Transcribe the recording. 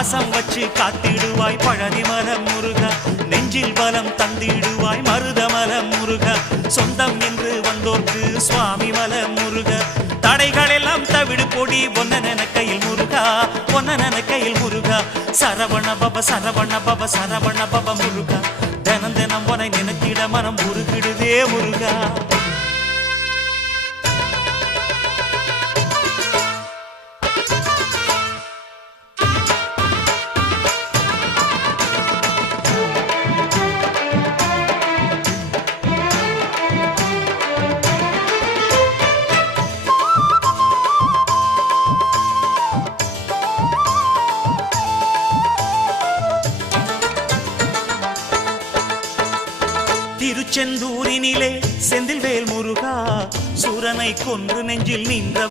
பாசம் வச்சு காத்திடுவாய் பழனிமலம் முருகா, நெஞ்சில் பலம் தந்திடுவாய் மருதமலம் முருகா, சொந்தம் என்று வந்தோர்க்கு சுவாமி மலம் முருகா, தடைகள் எல்லாம் தவிடு பொடி ஒன்னன கையில் முருகா, ஒன்னன கையில் முருகா, சரவண பப சரவண பப சரவண பப முருகா, தினம் தினம் உனை நினைத்திட மனம் உருகிடுதே முருகா. திருச்செந்தூரினிலே செந்தில்வேல் முருகா, சூரனை கொன்று நெஞ்சில் நின்ற